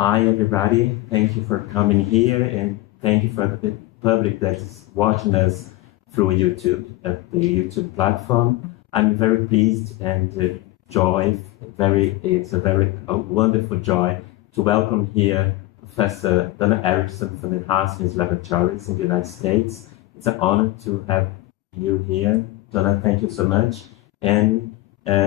Hi, everybody. Thank you for coming here, and thank you for the public that is watching us through YouTube, at the YouTube platform. I'm very pleased and it's a very wonderful joy to welcome here Professor Donna Erickson from the Haskins Laboratories in the United States. It's an honor to have you here. Donna, thank you so much. And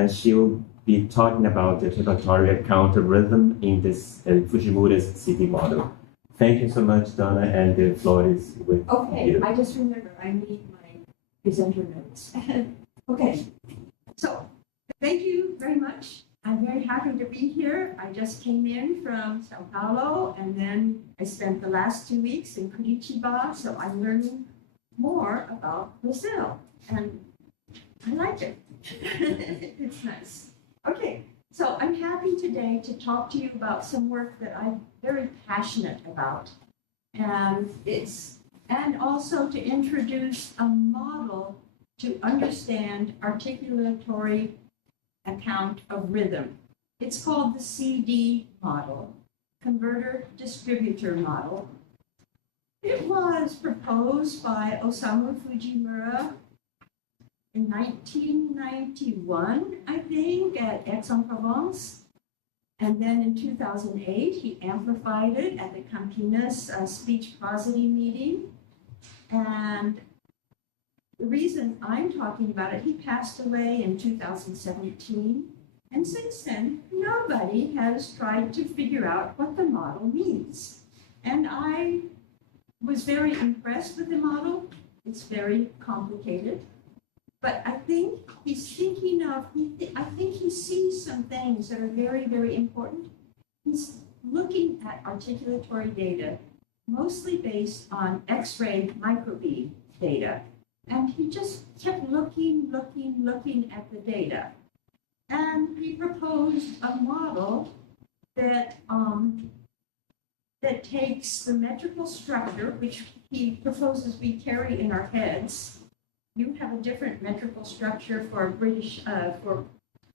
she will be talking about the articulatory counter rhythm in this Fujimura's CD model. Thank you so much, Donna, and the floor is with you. Okay, I just remember I need my presenter notes. Okay, so thank you very much. I'm very happy to be here. I just came in from Sao Paulo, and then I spent the last 2 weeks in Curitiba, so I'm learning more about Brazil, and I like it. It's nice. Okay, so I'm happy today to talk to you about some work that I'm very passionate about, and also to introduce a model to understand articulatory account of rhythm. It's called the CD model, Converter Distributor Model. It was proposed by Osamu Fujimura in 1991, I think, at Aix-en-Provence. And then in 2008, he amplified it at the Campinas speech prosody meeting. And the reason I'm talking about it, he passed away in 2017. And since then, nobody has tried to figure out what the model means. And I was very impressed with the model. It's very complicated. But I think he's thinking of, I think he sees some things that are very, very important. He's looking at articulatory data, mostly based on X-ray microbead data. And he just kept looking at the data. And he proposed a model that, that takes the metrical structure, which he proposes we carry in our heads. You have a different metrical structure for for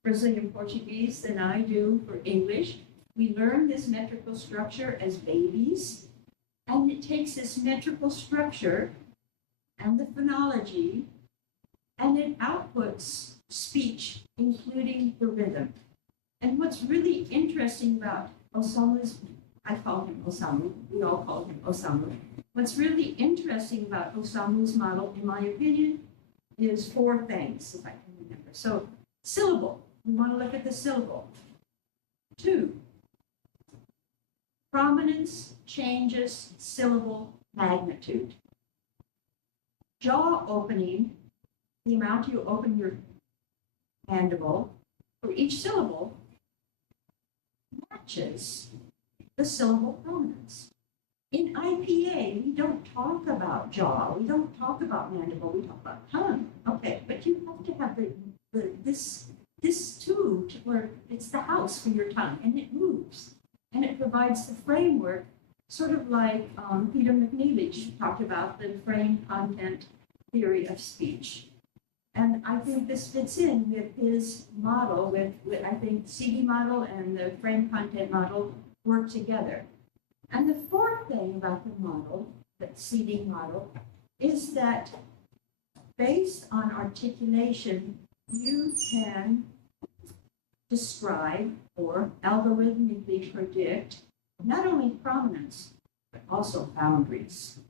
Brazilian Portuguese than I do for English. We learn this metrical structure as babies, and it takes this metrical structure and the phonology, and it outputs speech, including the rhythm. And what's really interesting about Osamu's, I call him Osamu, we all call him Osamu. What's really interesting about Osamu's model, in my opinion, is 4 things, if I can remember. So, syllable, we want to look at the syllable. 2, prominence changes syllable magnitude. Jaw opening, the amount you open your mandible for each syllable, matches the syllable prominence. In IPA, we don't talk about jaw, we don't talk about mandible, we talk about tongue. Okay, but you have to have this tube where it's the house for your tongue, and it moves, and it provides the framework, sort of like Peter McNeely talked about the frame content theory of speech. And I think this fits in with his model, with I think CD model and the frame content model work together. And the 4th thing about the model, the CD model, is that based on articulation, you can describe or algorithmically predict not only prominence, but also boundaries,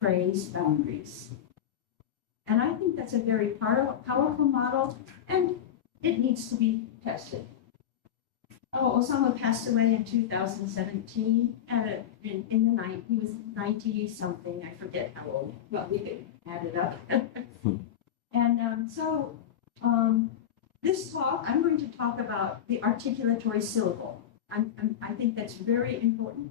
phrase boundaries. And I think that's a very powerful model, and it needs to be tested. Oh, Osamu passed away in 2017 in the night. He was 90 something. I forget how old. Well, we could add it up. And this talk, I'm going to talk about the articulatory syllable. I think that's very important.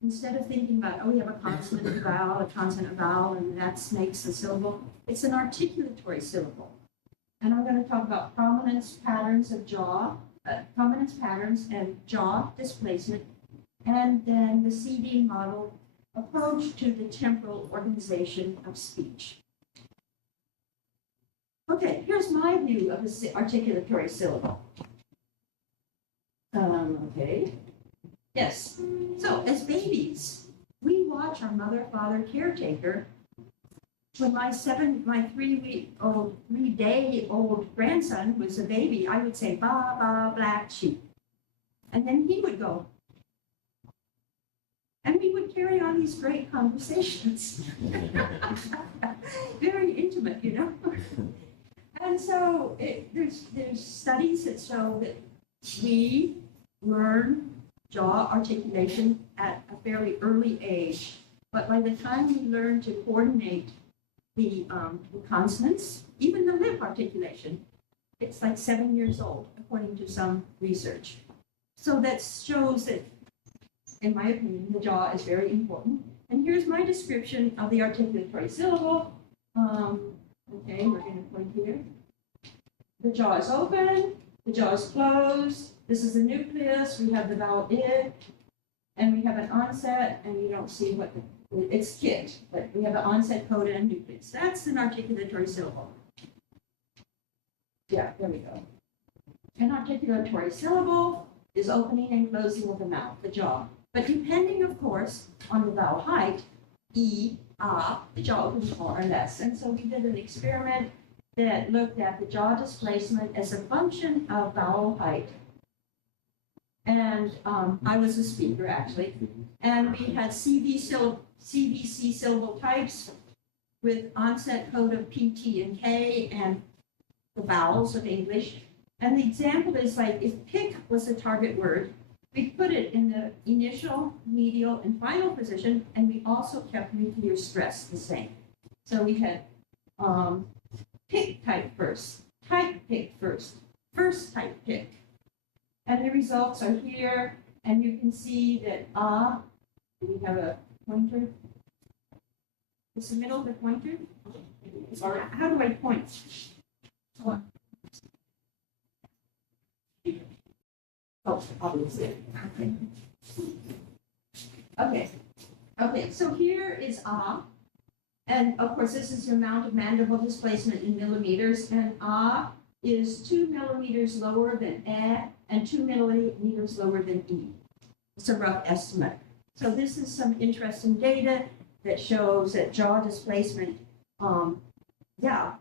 Instead of thinking about, oh, we have a consonant, a vowel, a consonant, a vowel, and that makes a syllable, it's an articulatory syllable. And I'm going to talk about prominence patterns of jaw, prominence patterns and jaw displacement, and then the CD model approach to the temporal organization of speech. Okay, here's my view of the articulatory syllable. Okay. Yes. So as babies, we watch our mother, father, caretaker. When my 3-day-old grandson was a baby, I would say, ba, ba, black sheep. And then he would go. And we would carry on these great conversations. Very intimate, you know. And so there's studies that show that we learn jaw articulation at a fairly early age. But by the time we learn to coordinate the consonants, even the lip articulation, it's like 7 years old, according to some research. So that shows that, in my opinion, the jaw is very important. And here's my description of the articulatory syllable. Okay, we're going to point here. The jaw is open, the jaw is closed. This is the nucleus. We have the vowel I, and we have an onset, and we don't see what it's kit, but we have an onset, coda, and nucleus. That's an articulatory syllable. Yeah, there we go. An articulatory syllable is opening and closing of the mouth, the jaw. But depending, of course, on the vowel height, E, A, the jaw opens more or less. And so we did an experiment that looked at the jaw displacement as a function of vowel height. And I was a speaker, actually. And we had CVC syllable types with onset code of P, T, and K, and the vowels of English. And the example is like, if pick was the target word, we put it in the initial, medial, and final position, and we also kept nuclear stress the same. So we had pick type first, type pick first type pick. And the results are here, and you can see that we have a pointer. Is the middle of the pointer? Or how do I point? What? Oh, obviously. Okay, so here is and of course this is the amount of mandible displacement in millimeters, and is 2 millimeters lower than and 2 millimeters lower than E. It's a rough estimate. So this is some interesting data that shows that jaw displacement,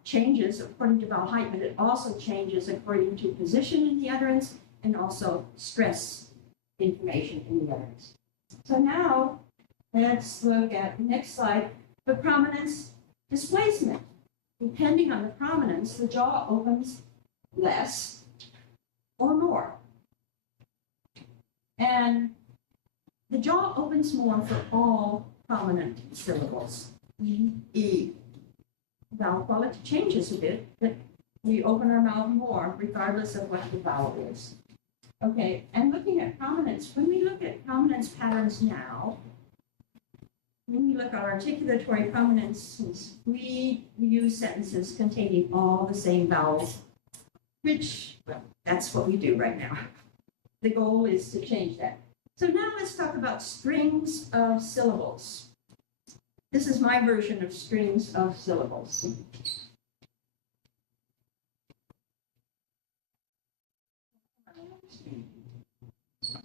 changes according to vowel height, but it also changes according to position in the utterance and also stress information in the utterance. So now let's look at the next slide, the prominence displacement. Depending on the prominence, the jaw opens less or more. And the jaw opens more for all prominent syllables. E. Vowel quality changes a bit, but we open our mouth more regardless of what the vowel is. Okay, and looking at prominence, when we look at prominence patterns now, when we look at articulatory prominences, we use sentences containing all the same vowels, which, well, that's what we do right now. The goal is to change that. So now let's talk about strings of syllables. This is my version of strings of syllables.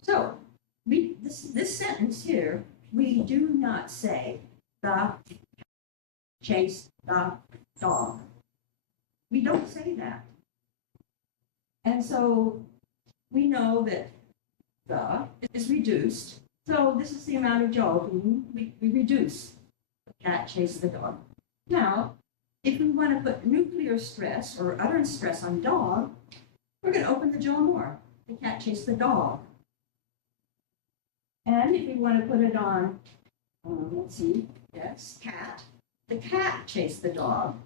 So this sentence here, we do not say the chase the dog. We don't say that. And so we know that the is reduced. So this is the amount of jaw opening we reduce. The cat chased the dog. Now, if we want to put nuclear stress or utterance stress on dog, we're going to open the jaw more. The cat chased the dog. And if we want to put it on, let's see, yes, cat, the cat chased the dog,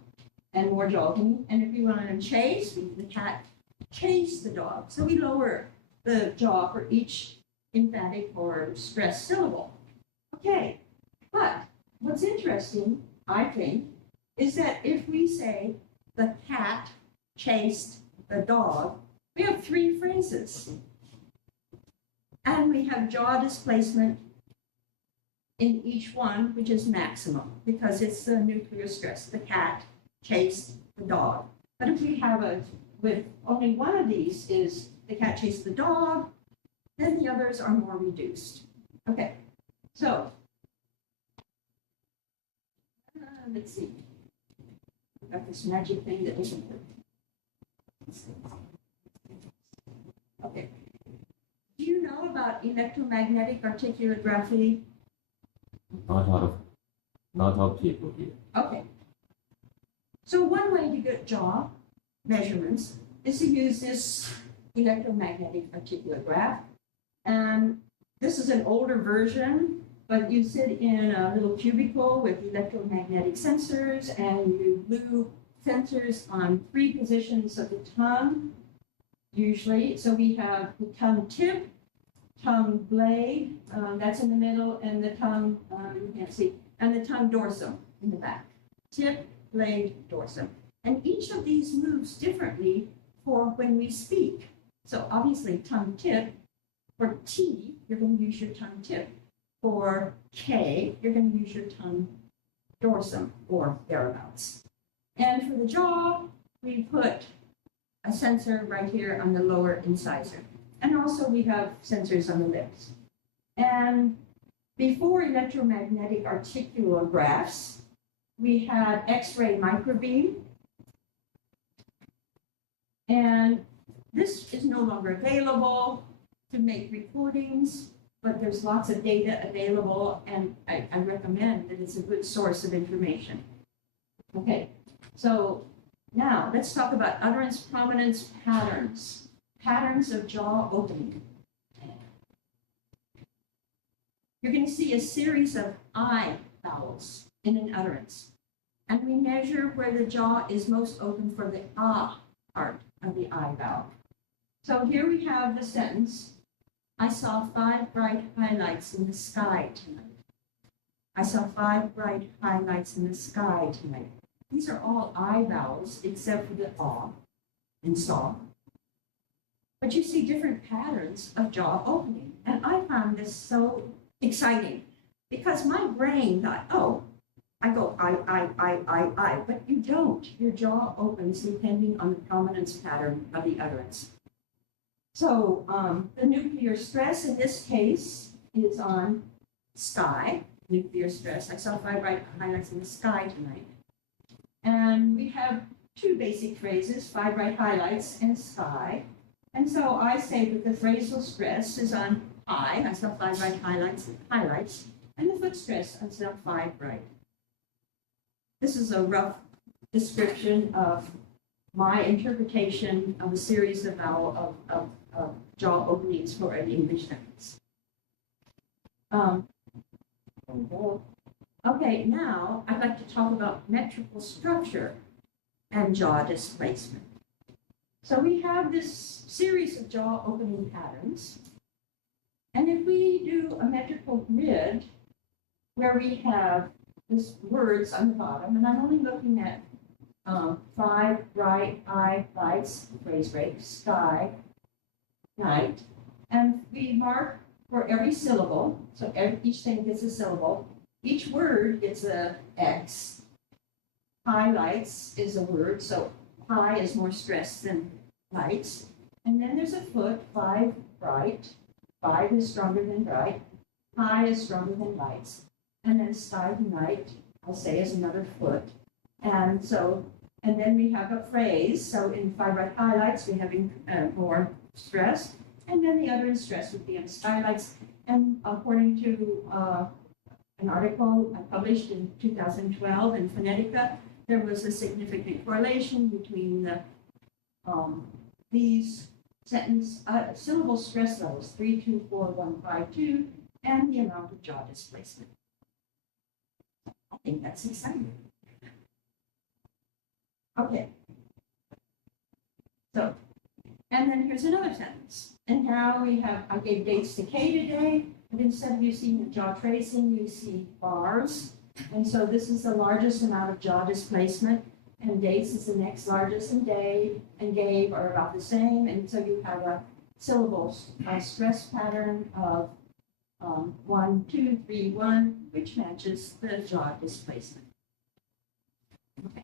and more jaw opening. And if we want to chase, the cat chased the dog. So we lower the jaw for each emphatic or stressed syllable. Okay, but what's interesting, I think, is that if we say the cat chased the dog, we have 3 phrases. And we have jaw displacement in each one, which is maximum, because it's the nuclear stress. The cat chased the dog. But if we have with only one of these is the cat chased the dog, and the others are more reduced. Okay, so let's see. I've got this magic thing that doesn't work. Okay. Do you know about electromagnetic articulography? Not all people here. Okay. So one way to get jaw measurements is to use this electromagnetic articulograph. And this is an older version, but you sit in a little cubicle with electromagnetic sensors, and you glue sensors on 3 positions of the tongue, usually. So we have the tongue tip, tongue blade, that's in the middle, and the tongue, you can't see, and the tongue dorsum in the back. Tip, blade, dorsum. And each of these moves differently for when we speak. So obviously tongue tip, for T, you're going to use your tongue tip. For K, you're going to use your tongue dorsum or thereabouts. And for the jaw, we put a sensor right here on the lower incisor. And also we have sensors on the lips. And before electromagnetic articulagraphs, we had X-ray microbeam. And this is no longer available to make recordings, but there's lots of data available, and I recommend that it's a good source of information. Okay, so now let's talk about utterance prominence patterns, patterns of jaw opening. You're going to see a series of I vowels in an utterance, and we measure where the jaw is most open for the ah part of the I vowel. So here we have the sentence, I saw 5 bright highlights in the sky tonight. I saw 5 bright highlights in the sky tonight. These are all I vowels except for the ah and saw. But you see different patterns of jaw opening. And I found this so exciting because my brain thought, oh, I go I, but you don't. Your jaw opens depending on the prominence pattern of the utterance. So the nuclear stress in this case is on sky, nuclear stress. I saw 5 bright highlights in the sky tonight. And we have 2 basic phrases, 5 bright highlights and sky. And so I say that the phrasal stress is on I saw 5 bright highlights, and the foot stress, I saw 5 bright. This is a rough description of my interpretation of a series of vowel of jaw openings for an English sentence. Okay, now I'd like to talk about metrical structure and jaw displacement. So we have this series of jaw opening patterns, and if we do a metrical grid where we have these words on the bottom, and I'm only looking at 5 bright eye lights, phrase break, sky, night, and we mark for every syllable, so each thing gets a syllable, each word gets a X. Highlights is a word, so high is more stressed than lights. And then there's a foot, 5 bright, 5 is stronger than bright, high is stronger than lights. And then sky to night, I'll say, is another foot. And so, and then we have a phrase. So in 5 bright highlights, we're having more stress. And then the other stress would be on skylights. And according to an article I published in 2012 in Phonetica, there was a significant correlation between the, these sentence syllable stress levels, 3, 2, 4, 1, 5, 2, and the amount of jaw displacement. I think that's exciting. Okay. So, and then here's another sentence. And now we have, I gave dates to K today, but instead of you seeing the jaw tracing, you see bars. And so this is the largest amount of jaw displacement, and dates is the next largest, and day and gave are about the same. And so you have a syllable stress pattern of 1, 2, 3, 1, which matches the jaw displacement. Okay.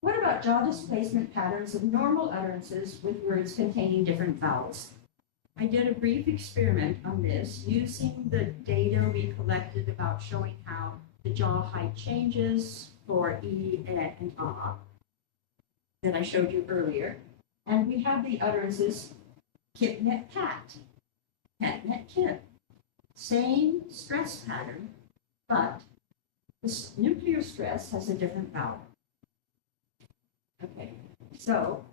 What about jaw displacement patterns of normal utterances with words containing different vowels? I did a brief experiment on this using the data we collected about showing how the jaw height changes for E and A that I showed you earlier. And we have the utterances kip, net, pat, net, kip. Same stress pattern, but the nuclear stress has a different vowel. Okay, so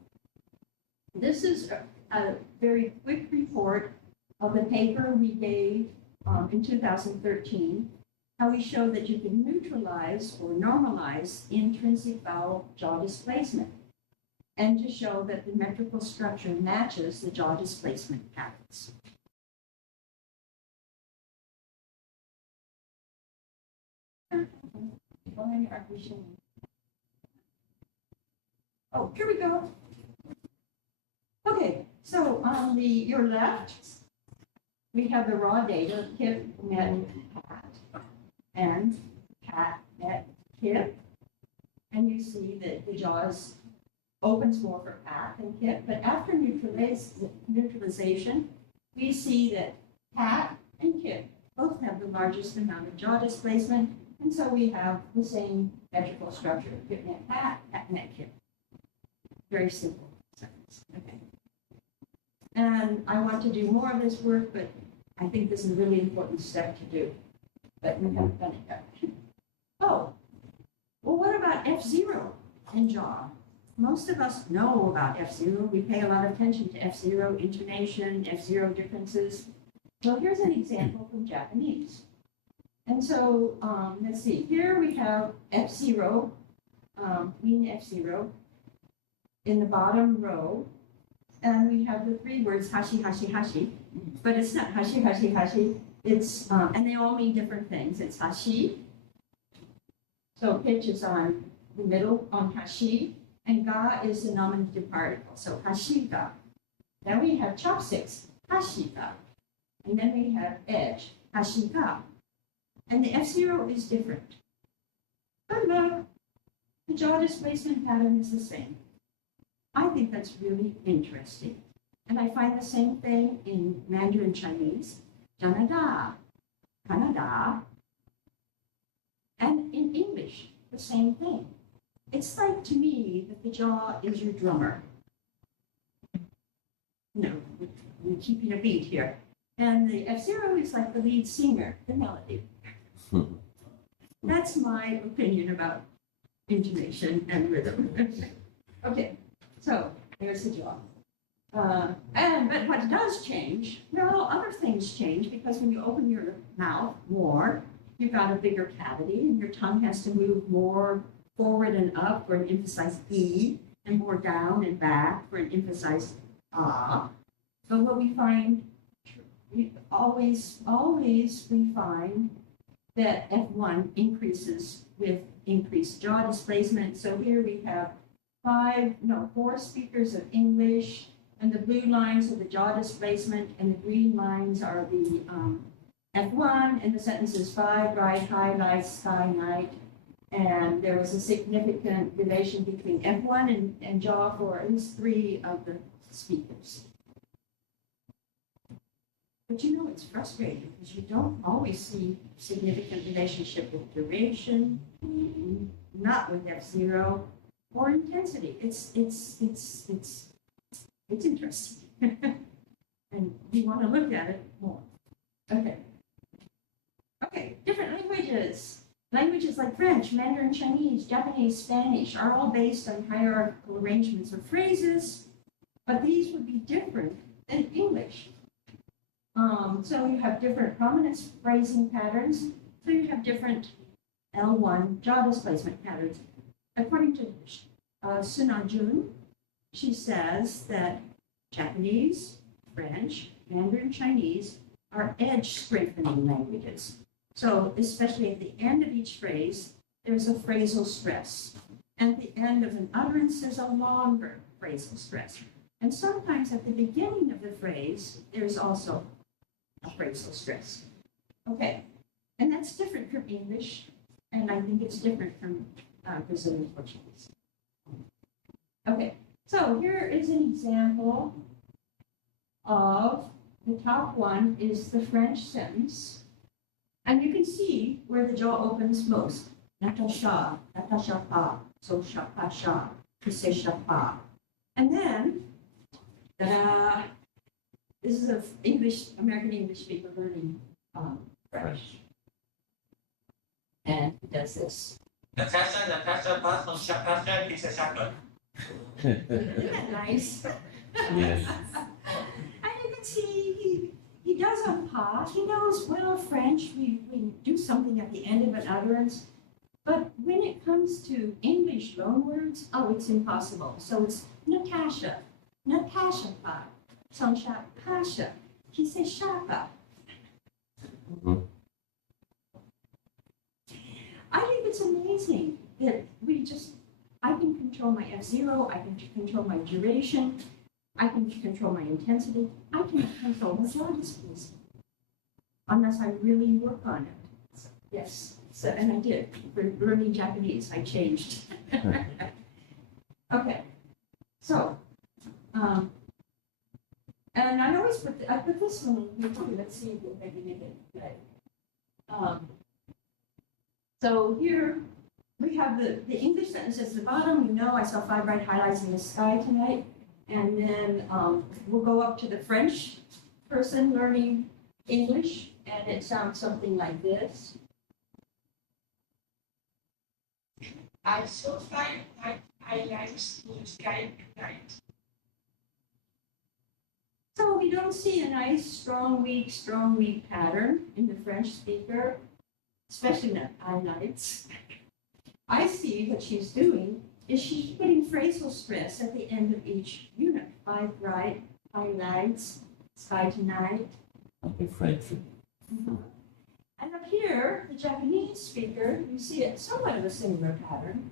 this is a very quick report of the paper we gave in 2013, how we show that you can neutralize or normalize intrinsic vowel jaw displacement, and to show that the metrical structure matches the jaw displacement patterns. Oh, here we go. Okay, so on your left, we have the raw data, kip, net, pat, and pat, net, kip. And you see that the jaws opens more for pat than kip, but after neutralization, we see that pat and kip both have the largest amount of jaw displacement, and so we have the same metrical structure, kip, net, pat, net, kip. Very simple sentence. Okay. And I want to do more of this work, but I think this is a really important step to do. But we haven't done it yet. Oh, well, what about F0 in jaw? Most of us know about F0. We pay a lot of attention to F0 intonation, F0 differences. Well, here's an example from Japanese. And so let's see. Here we have F0, mean F0 in the bottom row. And we have the three words hashi, hashi, hashi. But it's not hashi, hashi, hashi. It's, and they all mean different things. It's hashi. So pitch is on the middle on hashi. And ga is the nominative particle. So hashi ga. Then we have chopsticks, hashi ga. And then we have edge, hashi ga. And the F0 is different. But look, the jaw displacement pattern is the same. I think that's really interesting. And I find the same thing in Mandarin Chinese, Canada, Canada. And in English, the same thing. It's like to me that the jaw is your drummer. No, we're keeping a beat here. And the F0 is like the lead singer, the melody. That's my opinion about intonation and rhythm. Okay, so there's the jaw. But what does change, well, other things change because when you open your mouth more, you've got a bigger cavity and your tongue has to move more forward and up for an emphasized E, and more down and back for an emphasized ah. But what we find, we always we find that F1 increases with increased jaw displacement. So here we have 4 speakers of English, and the blue lines are the jaw displacement, and the green lines are the F1, and the sentence is 5, bright, high, light, sky, night. And there was a significant relation between F1 and jaw for at least 3 of the speakers. But you know, it's frustrating because you don't always see significant relationship with duration, not with F0, or intensity. It's interesting. And we want to look at it more. Okay, different languages. Languages like French, Mandarin Chinese, Japanese, Spanish are all based on hierarchical arrangements of phrases, but these would be different than English. So you have different prominence phrasing patterns, so you have different L1 jaw displacement patterns. According to Suna Jun, she says that Japanese, French, Mandarin Chinese are edge strengthening languages. So especially at the end of each phrase, there's a phrasal stress. And at the end of an utterance, there's a longer phrasal stress. And sometimes at the beginning of the phrase, there's also a phrasal stress. Okay, and that's different from English, and I think it's different from Brazilian Portuguese. Okay, so here is an example of The top one is the French sentence. And you can see where the jaw opens most. Natasha, Natasha pa, so shapa sha, to say shapa. And then, this is an American English speaker learning French. And he does this. Natasha, pa, so shapa sha, to say shapa. Isn't that nice? Yes. And you can see he does on pa. He knows well French. We do something at the end of an utterance. But when it comes to English loanwords, oh, it's impossible. So it's Natasha, Natasha pa, Sansha Pasha. He says shapa. Mhm. I think it's amazing that I can control my F0, I can control my duration, I can control my intensity, I can control my jaw displacement. Unless I really work on it. Yes, so, and I did. For learning Japanese, I changed. Okay, so, and I always put this one in here. Let's see if I can make it good. So here, we have the English sentence at the bottom. You know, I saw 5 bright highlights in the sky tonight. And then we'll go up to the French person learning English, and it sounds something like this. I saw 5 highlights in the sky tonight. So we don't see a nice strong, weak pattern in the French speaker, especially not highlights. I see what she's doing is she's putting phrasal stress at the end of each unit. 5 bright highlights, sky tonight. Okay, French. And up here, the Japanese speaker, you see it somewhat of a similar pattern.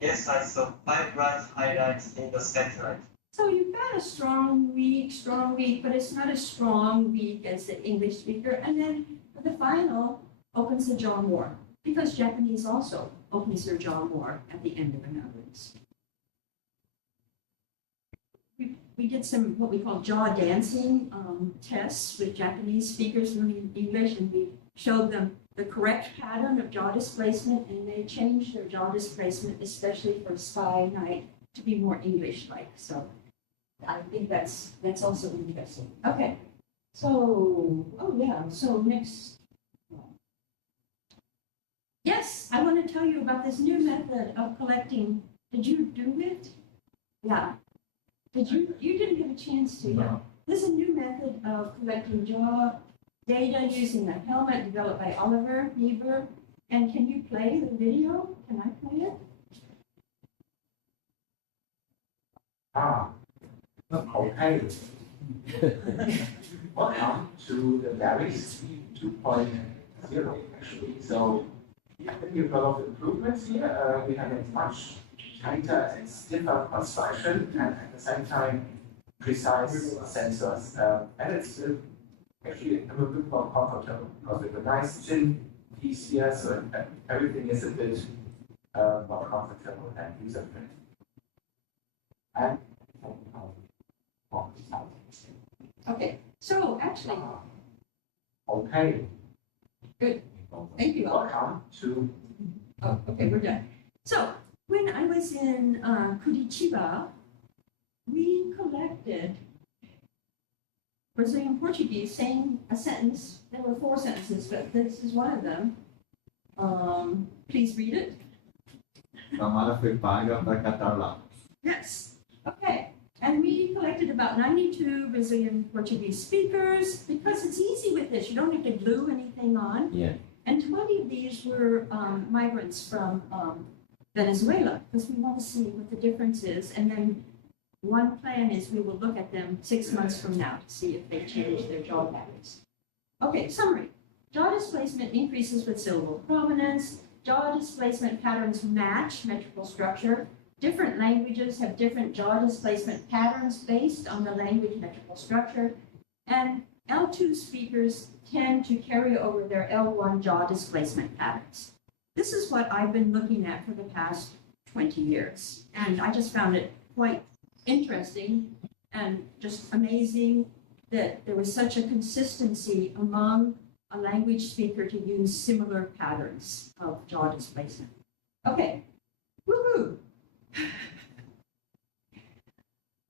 Yes, I saw 5 bright highlights in the sky tonight. So you've got a strong, weak, but it's not as strong, weak as the English speaker. And then for the final, opens the jaw more, because Japanese also opens their jaw more at the end of an utterance. We did some what we call jaw dancing tests with Japanese speakers learning English, and we showed them the correct pattern of jaw displacement, and they changed their jaw displacement, especially for sky night, to be more English-like. So I think that's also interesting. Okay, so so next. Yes, I want to tell you about this new method of collecting. Did you do it? Yeah. Did you? You didn't have a chance to. No. Yeah. This is a new method of collecting jaw data using a helmet developed by Oliver Niebuhr. And can you play the video? Can I play it? Okay. Welcome to the Barry's 2.0 actually. So we have a lot of improvements here. We have a much tighter and stiffer construction, and at the same time precise sensors. And it's actually a little bit more comfortable because we have a nice thin piece here, so everything is a bit more comfortable and user friendly. And Okay. So actually, okay. good. Thank you. Welcome to. Oh, okay, we're done. So when I was in Curitiba, we collected Brazilian Portuguese saying a sentence. There were 4 sentences, but this is one of them. Please read it. Camada foi paga para catar lápis. Yes. Okay. And we collected about 92 Brazilian Portuguese speakers because it's easy with this. You don't have to glue anything on. Yeah. And 20 of these were migrants from Venezuela, because we want to see what the difference is. And then one plan is we will look at them 6 months from now to see if they change their jaw patterns. Okay, summary. Jaw displacement increases with syllable prominence. Jaw displacement patterns match metrical structure. Different languages have different jaw displacement patterns based on the language metrical structure. And L2 speakers tend to carry over their L1 jaw displacement patterns. This is what I've been looking at for the past 20 years. And I just found it quite interesting And just amazing that there was such a consistency among a language speaker to use similar patterns of jaw displacement. Okay, woohoo!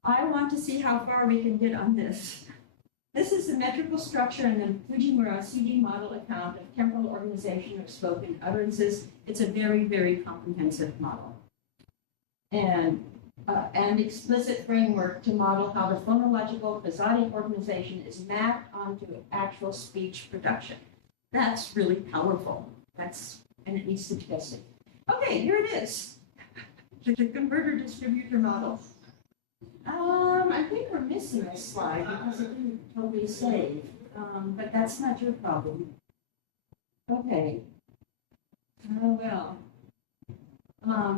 I want to see how far we can get on this. This is the metrical structure in the Fujimura CD model account of temporal organization of spoken utterances. It's a very, very comprehensive model. And explicit framework to model how the phonological prosodic organization is mapped onto actual speech production. That's really powerful. And it needs to be tested. Okay, here it is. The converter distributor model. I think we're missing a slide because it didn't totally save, but that's not your problem. Okay. Oh, well.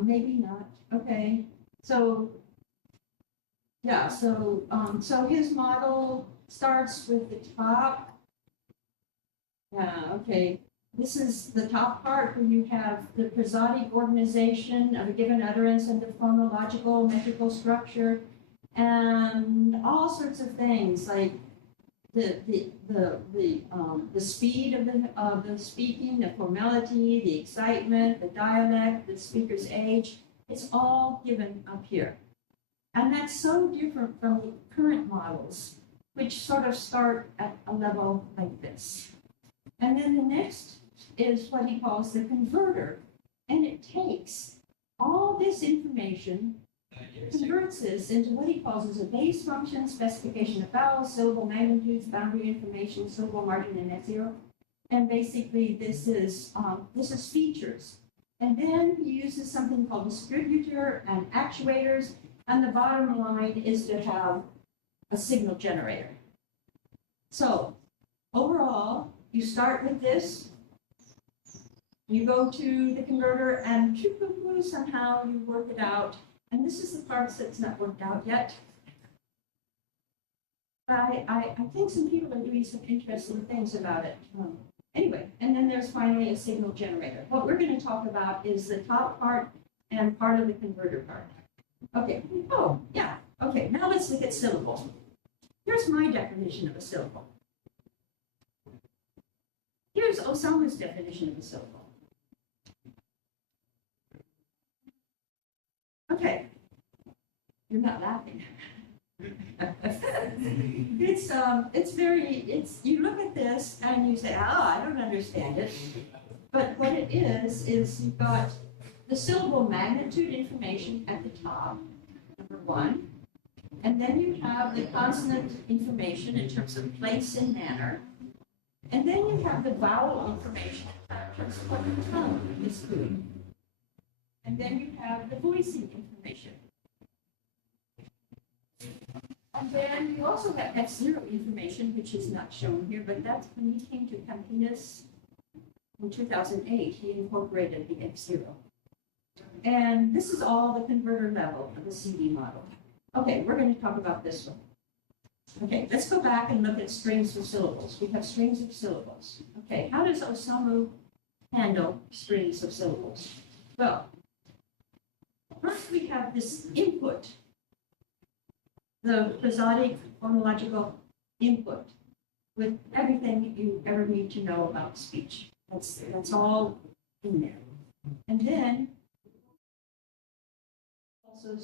Maybe not. Okay. So, yeah, so his model starts with the top. Yeah, okay. This is the top part where you have the prosodic organization of a given utterance and the phonological metrical structure and all sorts of things like the speed of the speaking, the formality, the excitement, the dialect, the speaker's age. It's all given up here. And that's so different from the current models, which sort of start at a level like this. And then the next is what he calls the converter. And it takes all this information, converts this into what he calls as a base function, specification of vowels, syllable magnitudes, boundary information, syllable margin, and net zero. And basically this is features. And then he uses something called distributor and actuators. And the bottom line is to have a signal generator. So overall, you start with this, you go to the converter, and somehow you work it out. And this is the part that's not worked out yet. But I think some people are doing some interesting things about it. Anyway, and then there's finally a signal generator. What we're going to talk about is the top part and part of the converter part. Okay, oh, yeah, okay, now let's look at syllables. Here's my definition of a syllable. Here's Osamu's definition of a syllable. Okay, you're not laughing. You look at this and you say, I don't understand it. But what it is you've got the syllable magnitude information at the top, number one. And then you have the consonant information in terms of place and manner. And then you have the vowel information in terms of what the tongue is doing. And then you have the voicing information. And then you also have F0 information, which is not shown here, but that's when he came to Campinas in 2008. He incorporated the F0. And this is all the converter level of the CD model. Okay, we're going to talk about this one. Okay, let's go back and look at strings of syllables. We have strings of syllables. Okay, how does Osamu handle strings of syllables? Well, first we have this input, the prosodic phonological input with everything you ever need to know about speech. That's all in there. And then also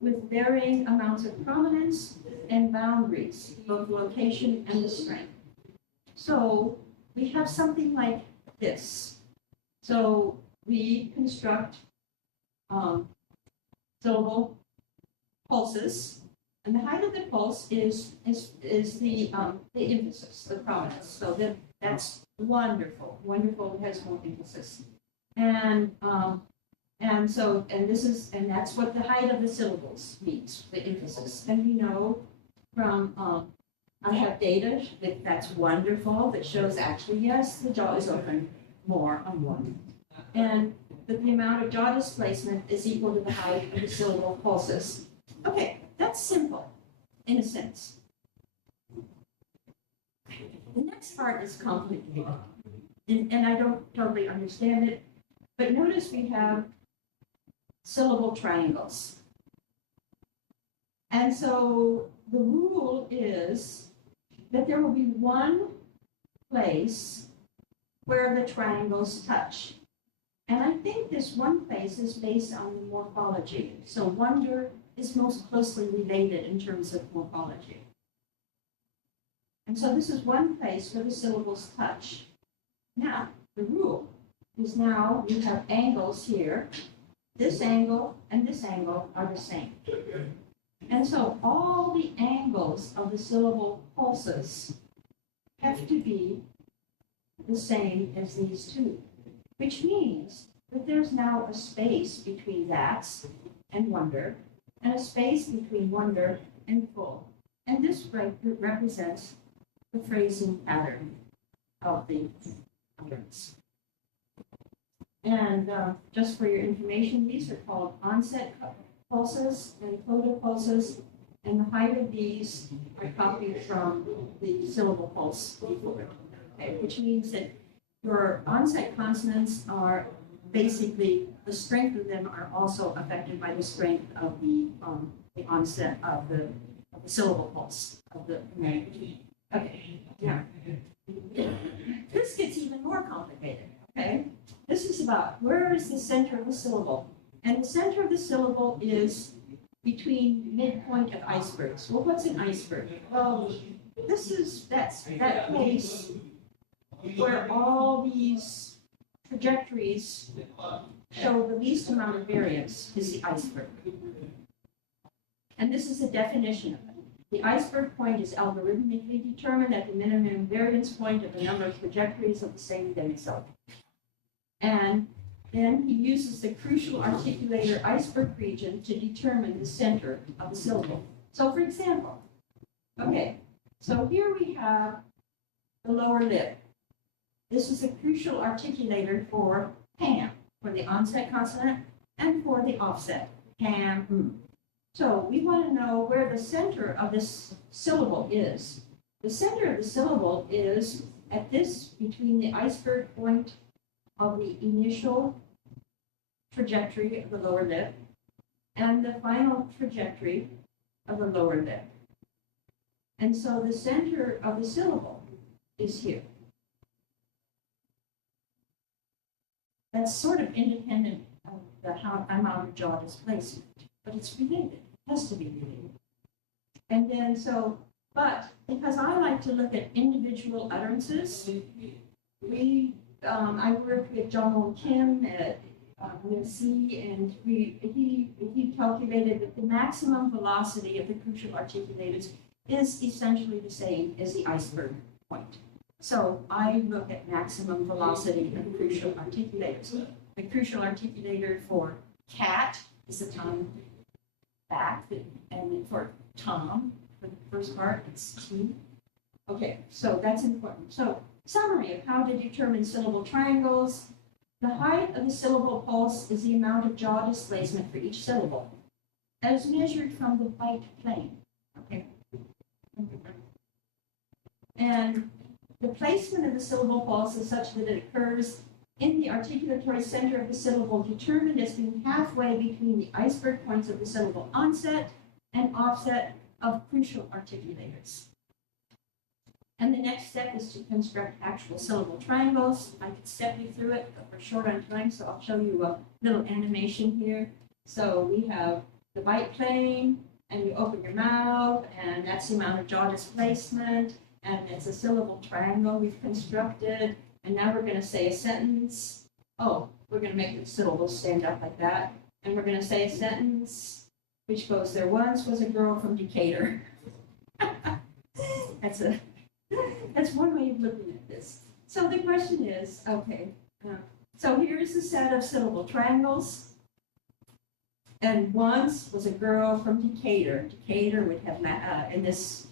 with varying amounts of prominence and boundaries, both location and the strength. So we have something like this. So we construct syllable pulses, and the height of the pulse is the emphasis, the prominence. So that's wonderful. Wonderful has more emphasis, and that's what the height of the syllables means, the emphasis. And we know from I have data that's wonderful that shows actually yes, the jaw is open more on one, and that the amount of jaw displacement is equal to the height of the syllable pulses. Okay, that's simple, in a sense. The next part is complicated, and I don't totally understand it, but notice we have syllable triangles. And so the rule is that there will be one place where the triangles touch. And I think this one place is based on the morphology. So wonder is most closely related in terms of morphology. And so this is one place where the syllables touch. Now, the rule is now you have angles here. This angle and this angle are the same. And so all the angles of the syllable pulses have to be the same as these two, which means that there's now a space between that and wonder, and a space between wonder and full. And this represents the phrasing pattern of the utterance. And just for your information, these are called onset pulses and coda pulses, and the height of these are copied from the syllable pulse before, okay, which means that your onset consonants are basically, the strength of them are also affected by the strength of the onset of the syllable pulse of the name. Okay, now, this gets even more complicated, okay? This is about where is the center of the syllable? And the center of the syllable is between midpoint of icebergs. Well, what's an iceberg? Well, that's that place where all these trajectories show the least amount of variance is the iceberg. And this is the definition of it. The iceberg point is algorithmically determined at the minimum variance point of the number of trajectories of the same demisylable. And then he uses the crucial articulator iceberg region to determine the center of the syllable. So for example, okay, so here we have the lower lip. This is a crucial articulator for ham, for the onset consonant, and for the offset, ham. So we want to know where the center of this syllable is. The center of the syllable is at this, between the iceberg point of the initial trajectory of the lower lip and the final trajectory of the lower lip. And so the center of the syllable is here. That's sort of independent of the amount of jaw displacement, but it's related. It has to be related. And then so, but because I like to look at individual utterances, I worked with John Kim at UNC, and he calculated that the maximum velocity of the crucial articulators is essentially the same as the iceberg point. So I look at maximum velocity of crucial articulators. The crucial articulator for cat is the tongue back, and for Tom, for the first part, it's T. Okay, so that's important. So summary of how to determine syllable triangles. The height of the syllable pulse is the amount of jaw displacement for each syllable, as measured from the bite plane. Okay. And the placement of the syllable pulse is such that it occurs in the articulatory center of the syllable, determined as being halfway between the iceberg points of the syllable onset and offset of crucial articulators. And the next step is to construct actual syllable triangles. I could step you through it, but we're short on time, so I'll show you a little animation here. So we have the bite plane, and you open your mouth, and that's the amount of jaw displacement, and it's a syllable triangle we've constructed. And now we're going to say a sentence. Oh, we're going to make the syllables stand up like that. And we're going to say a sentence which goes, there once was a girl from Decatur. That's one way of looking at this. So the question is, okay, so here is a set of syllable triangles. And once was a girl from Decatur. Decatur would have, and this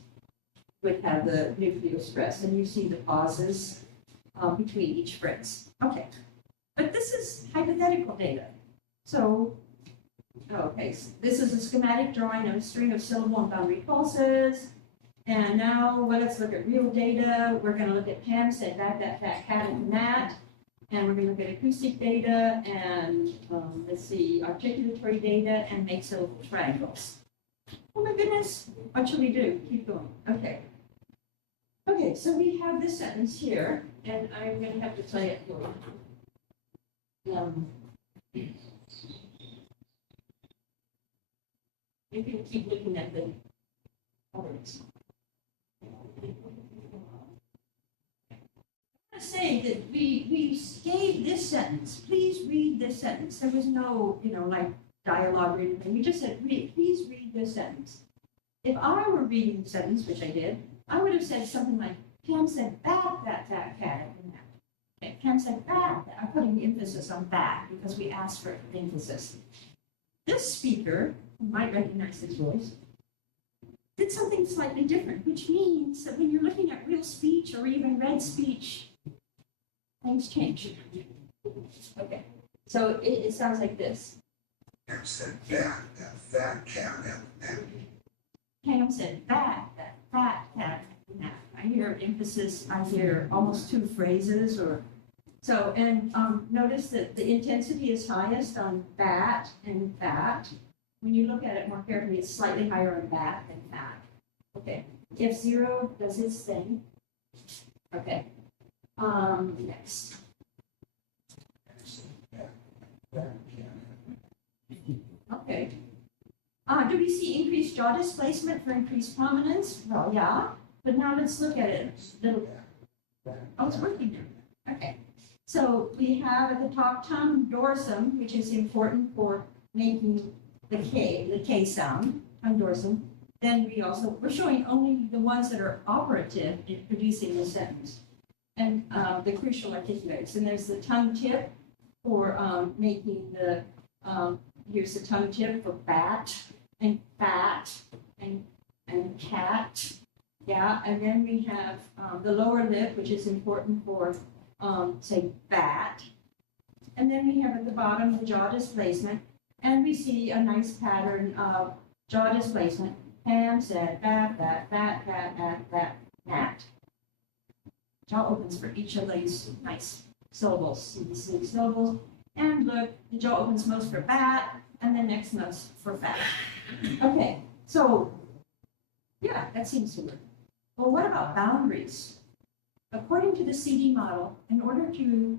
would have the nuclear stress. And you see the pauses between each phrase. Okay, but this is hypothetical data. So, okay, so this is a schematic drawing of a string of syllable and boundary pulses. And now let's look at real data. We're going to look at Pam said that, cat, and that. And we're going to look at acoustic data and let's see, articulatory data and make syllable triangles. Oh my goodness, what should we do? Keep going. Okay. Okay, so we have this sentence here, and I'm going to have to play it for you. You can keep looking at the words. I want to say that we gave this sentence. Please read this sentence. There was no, like dialogue or anything. We just said, please read this sentence. If I were reading the sentence, which I did, I would have said something like, Cam said that cat. Okay, Cam said that. I'm putting the emphasis on that because we asked for emphasis. This speaker, who might recognize his voice, did something slightly different, which means that when you're looking at real speech or even read speech, things change. Okay, so it sounds like this. Cam said that fat cat had a nap. Cam said that fat cat had a nap. I hear emphasis, I hear almost two phrases or so, and notice that the intensity is highest on that and fat. When you look at it more carefully, it's slightly higher on that than fat. Okay, F0 does its thing. Okay, next. Okay. Do we see increased jaw displacement for increased prominence? Well, yeah, but now let's look at it. Oh, it's working now. Okay. So we have at the top tongue dorsum, which is important for making the K sound, tongue dorsum. Then we're showing only the ones that are operative in producing the sentence. And the crucial articulators. And there's the tongue tip for making the, here's the tongue tip for bat and fat and cat. Yeah, and then we have the lower lip, which is important for, say, bat. And then we have at the bottom the jaw displacement. And we see a nice pattern of jaw displacement. Ham said bat, mat. Jaw opens for each of these nice syllables, see these syllables. And look, the jaw opens most for bat, and then next most for fat. Okay, so, yeah, that seems to work. Well, what about boundaries? According to the CD model, in order to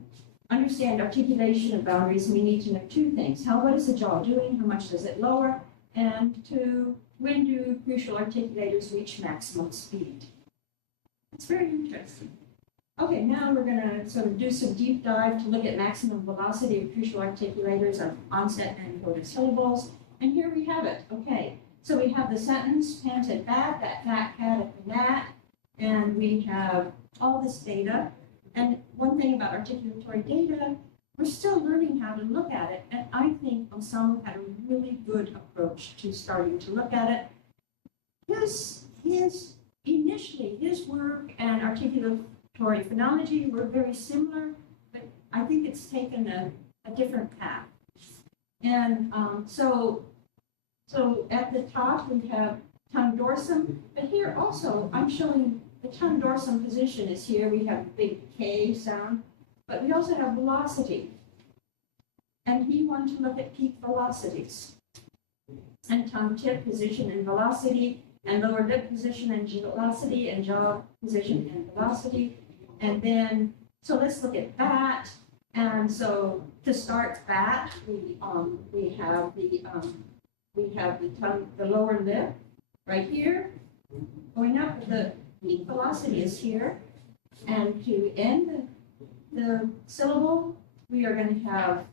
understand articulation of boundaries, we need to know two things. What is the jaw doing? How much does it lower? And two, when do crucial articulators reach maximum speed? It's very interesting. Okay, now we're going to sort of do some deep dive to look at maximum velocity of crucial articulators of onset and quoted syllables. And here we have it. Okay, so we have the sentence, Pam said bat, that fat cat at the gnat, and we have all this data. And one thing about articulatory data, we're still learning how to look at it. And I think Osamu had a really good approach to starting to look at it. Initially, his work and articulatory phonology were very similar, but I think it's taken a different path. And so at the top, we have tongue dorsum, but here also, I'm showing the tongue dorsum position is here. We have the big K sound, but we also have velocity. And he wanted to look at peak velocities. And tongue tip position and velocity, and lower lip position and velocity, and jaw position and velocity. And then, so let's look at that. And so to start that, we have the tongue, the lower lip right here, going up. The peak velocity is here. And to end the syllable, we are going to have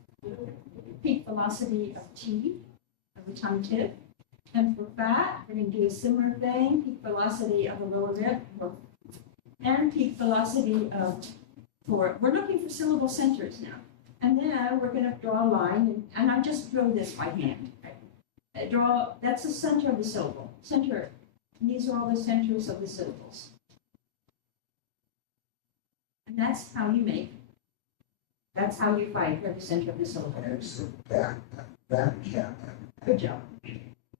peak velocity of T, of the tongue tip. And for fat, we're going to do a similar thing, peak velocity of the lower lip, and peak velocity of, we're looking for syllable centers now. And then we're going to draw a line, and I just drew this by hand. Right? That's the center of the syllable, center. And these are all the centers of the syllables. And that's how you find where the center of the syllable is. That cat. Good job.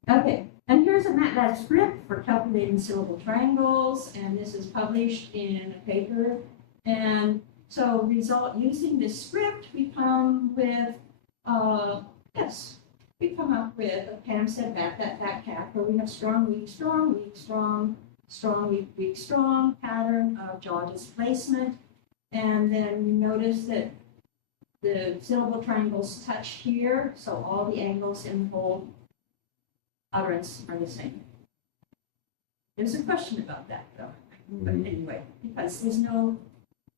Okay, and here's a MATLAB script for calculating syllable triangles, and this is published in a paper. And so using this script, we come with, yes, we come up with a Pam said that fat cat, where we have strong, weak, strong, weak, strong, strong, weak, weak, strong pattern of jaw displacement. And then you notice that the syllable triangles touch here, so all the angles in the whole utterance are the same. There's a question about that, though. But anyway, because there's no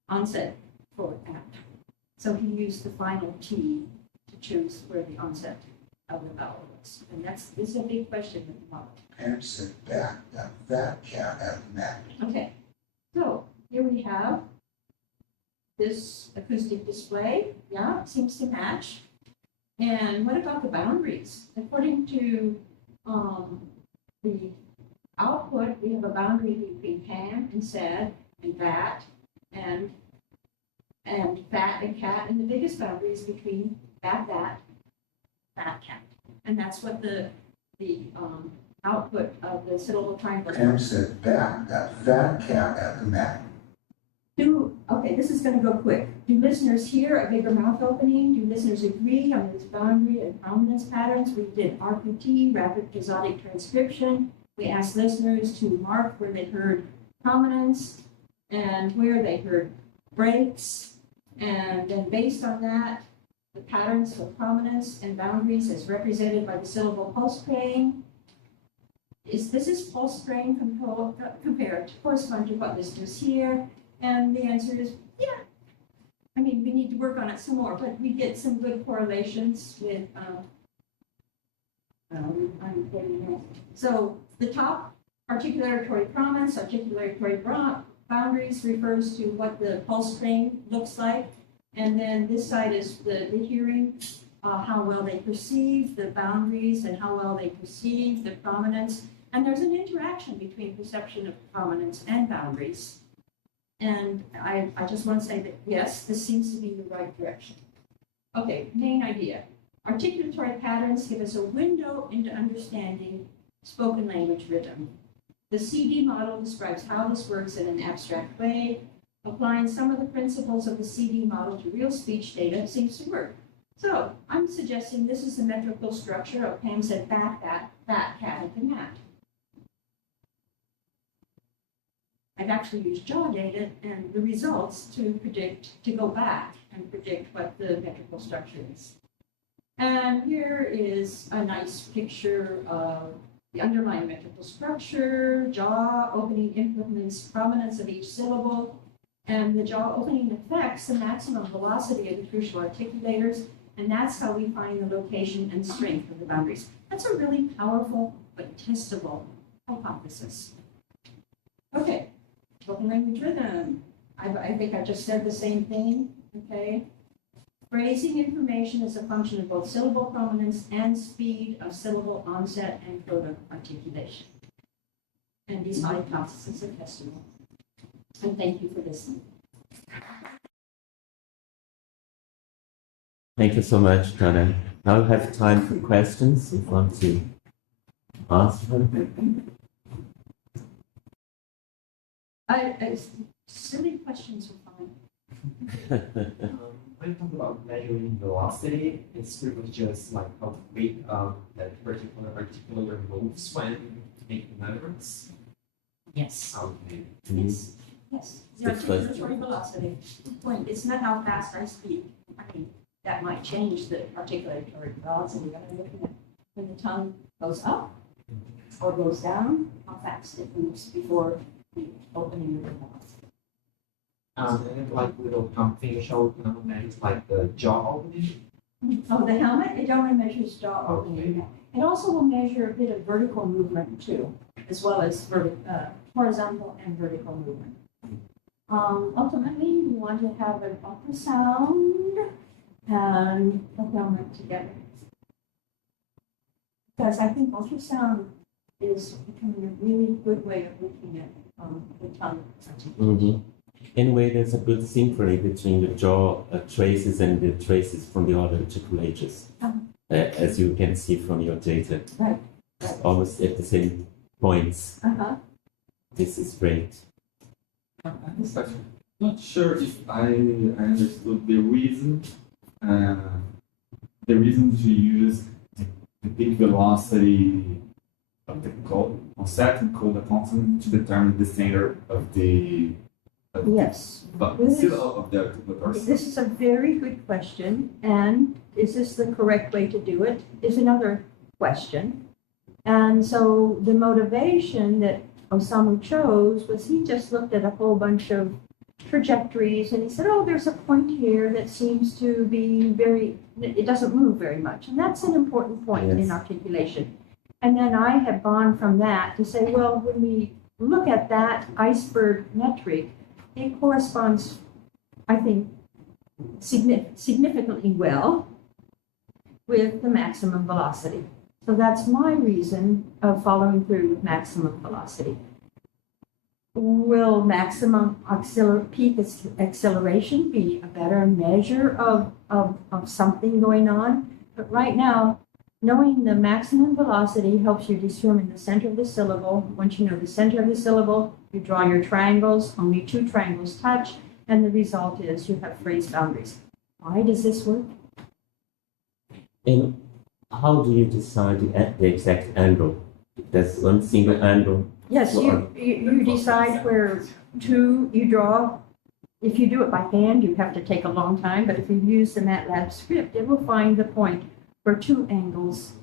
onset for at. So he used the final T to choose where the onset of the vowel was. And this is a big question at the moment. Pam said back, that fat cat at the mat. Okay, so here we have this acoustic display. Yeah, it seems to match. And what about the boundaries? According to the output, we have a boundary between Pam and said and that and fat and cat, and the biggest boundary is between fat cat. And that's what the output of the syllable triangle. Pam said back, that fat cat at the mat. Okay, this is going to go quick. Do listeners hear a bigger mouth opening? Do listeners agree on this boundary and prominence patterns? We did RPT, rapid prosodic transcription. We asked listeners to mark where they heard prominence and where they heard breaks. And then based on that, the patterns of prominence and boundaries as represented by the syllable pulse crane. This is pulse crane compared to correspond to what listeners hear? And the answer is, yeah. I mean, we need to work on it some more, but we get some good correlations with, so the top articulatory prominence, articulatory boundaries refers to what the pulse crane looks like. And then this side is the hearing, how well they perceive the boundaries and how well they perceive the prominence. And there's an interaction between perception of prominence and boundaries. And I just want to say that, yes, this seems to be the right direction. Okay, main idea. Articulatory patterns give us a window into understanding spoken language rhythm. The CD model describes how this works in an abstract way. Applying some of the principles of the CD model to real speech data seems to work. So I'm suggesting this is the metrical structure of Pam said fat cat at the mat. I've actually used jaw data and the results to go back and predict what the metrical structure is. And here is a nice picture of the underlying metrical structure. Jaw opening implements prominence of each syllable, and the jaw opening affects the maximum velocity of the crucial articulators, and that's how we find the location and strength of the boundaries. That's a really powerful but testable hypothesis. Okay. Spoken language rhythm. I think I just said the same thing, okay? Phrasing information is a function of both syllable prominence and speed of syllable onset and coda articulation. And these hypotheses are testable. And thank you for listening. Thank you so much, Donna. Now we have time for questions if you want to answer. Silly questions are fine. When you talk about measuring velocity, it's pretty much just like how quick that particular articulator moves when making measurements. Yes. Okay. Yes. Yes. The articulatory velocity. Point. It's not how fast I speak. I mean, that might change the articulatory velocity. But I'm looking at when the tongue goes up or goes down, how fast it moves before the opening of the mouth. And like little facial measures like the jaw opening. Oh, the helmet, it only measures jaw opening. It also will measure a bit of vertical movement too, as well as horizontal and vertical movement. Ultimately, we want to have an ultrasound and the helmet together. Because I think ultrasound is becoming a really good way of looking at the tongue articulation. Anyway, there's a good synchrony between the jaw traces and the traces from the other articulators, as you can see from your data. Right. Almost at the same points. This is great. Not sure if I understood the reason to use the peak velocity of the concept and code the constant to determine the center of the Yes. but This still is- of the articulatory. This is a very good question, and is this the correct way to do it is another question. And so the motivation that Osamu chose was he just looked at a whole bunch of trajectories and he said, oh, there's a point here that seems to be it doesn't move very much. And that's an important point in Yes. articulation. And then I have gone from that to say, well, when we look at that iceberg metric, it corresponds, I think, significantly well with the maximum velocity. So that's my reason of following through with maximum velocity. Will maximum peak acceleration be a better measure of something going on? But right now, knowing the maximum velocity helps you determine the center of the syllable. Once you know the center of the syllable, you draw your triangles, only 2 triangles touch, and the result is you have phrase boundaries. Why does this work? And how do you decide the exact angle? There's one single angle. Yes, you decide where you draw. If you do it by hand, you have to take a long time, but if you use the MATLAB script, it will find the point where 2 angles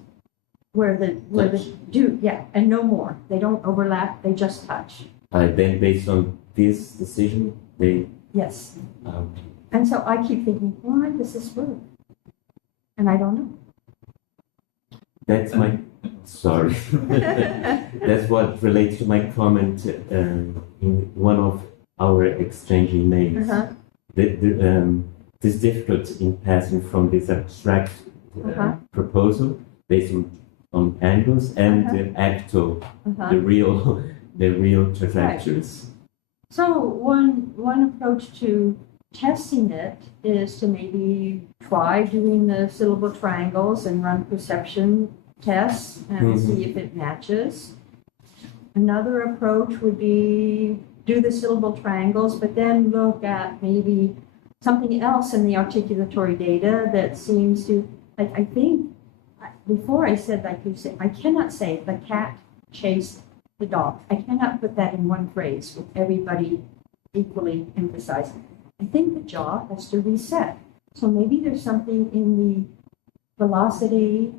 and no more. They don't overlap, they just touch. Then based on this decision, Yes. And so I keep thinking, why does this work? And I don't know. that's my, sorry. That's what relates to my comment in one of our exchange emails. Uh-huh. This difficulty in passing from this abstract proposal based on angles and the actual, the real trajectories. So one approach to testing it is to maybe try doing the syllable triangles and run perception tests and see if it matches. Another approach would be do the syllable triangles, but then look at maybe something else in the articulatory data that seems to, I think, before I said like you said, I cannot say the cat chased the dog. I cannot put that in one phrase with everybody equally emphasized. I think the jaw has to reset. So maybe there's something in the velocity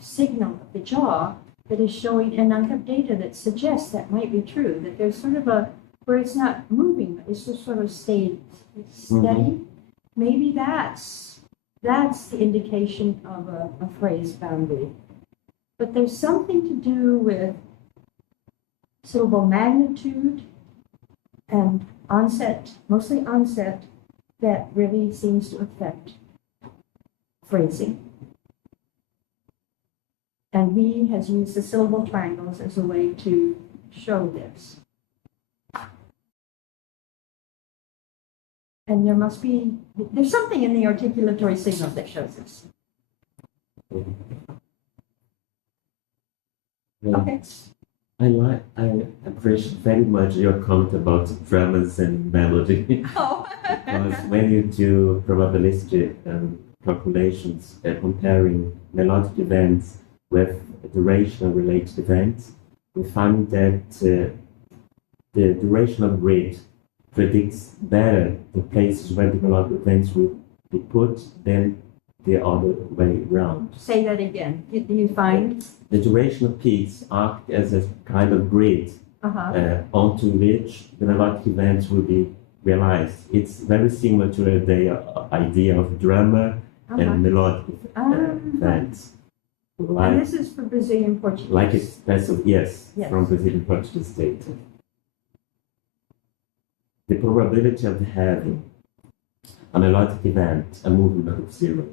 signal of the jaw that is showing, and I have data that suggests that might be true, that there's sort of where it's not moving, but it's just sort of stayed steady. Maybe that's the indication of a phrase boundary. But there's something to do with syllable magnitude and onset, mostly onset, that really seems to affect phrasing. And he has used the syllable triangles as a way to show this. And there's something in the articulatory signal that shows this. Okay. I appreciate very much your comment about dramas and melody. Oh. Because when you do probabilistic calculations comparing melodic events with durational related events, we find that the durational grid predicts better the places where the melodic events will be put than the other way around. Say that again. Do you find? The durational peaks act as a kind of grid onto which the melodic events will be realized. It's very similar to the idea of drama and melodic events. And this is for Brazilian Portuguese. Like it's yes, from Brazilian Portuguese data. The probability of having a melodic event, a movement of 0,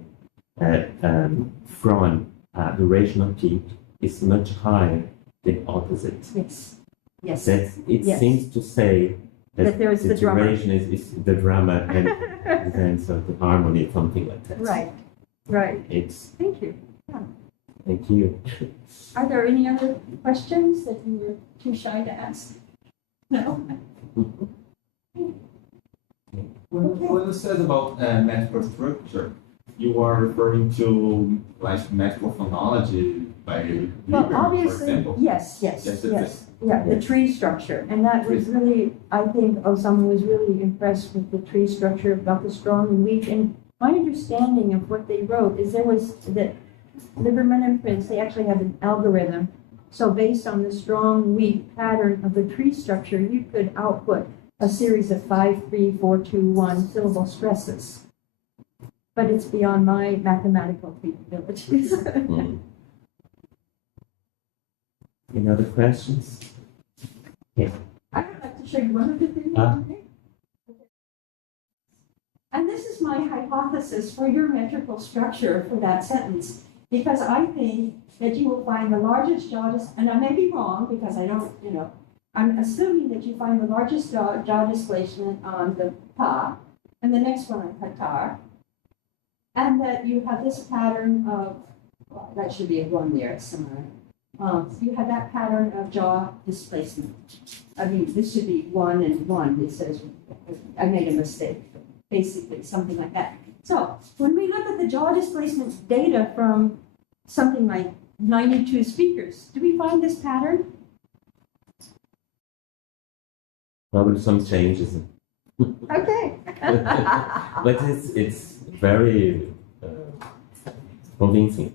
from a durational peak is much higher than opposite. Yes. Yes. It seems to say that there is the duration is the drama and events of the harmony, something like that. Right. Right. Thank you. Yeah. Thank you. Are there any other questions that you were too shy to ask? No? When it says about metaphor structure, You are referring to like medical phonology by Well, Lieber, for obviously, example? yes. Yes, that's it. Yeah, the tree structure, and that was really, I think, someone was really impressed with the tree structure about the strong and weak. And my understanding of what they wrote is there was that Lieberman and Prince, they actually had an algorithm. So based on the strong, weak pattern of the tree structure, you could output a series of 5, 3, 4, 2, 1 syllable stresses. But it's beyond my mathematical capabilities. Any other questions? I would like to show you one of the things. And this is my hypothesis for your metrical structure for that sentence, because I think that you will find the largest jaw, and I may be wrong because I don't, I'm assuming that you find the largest jaw displacement on the pa, and the next one on patar, and that you have this pattern of, well, that should be a one there somewhere. You have that pattern of jaw displacement. I mean, this should be 1 and 1. It says, I made a mistake, basically, something like that. So when we look at the jaw displacement data from something like 92 speakers, do we find this pattern? Probably some changes. Okay. But it's very convincing.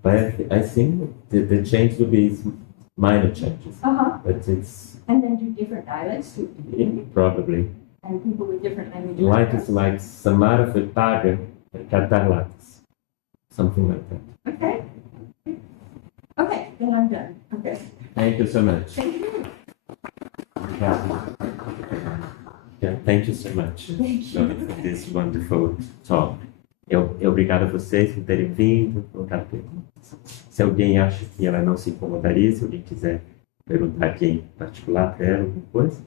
But I think the change will be minor changes. But it's And then do different dialects too. probably And people with different languages. like it's like Samara foi paga Catarlates. Something like that. Okay. Okay, then I'm done. Okay. Thank you so much. Thank you. Yeah, thank you so much for this wonderful talk. Obrigado a vocês por terem vindo, colocar perguntas. Se alguém acha que ela não se incomodaria, se alguém quiser perguntar aqui em particular para ela alguma coisa,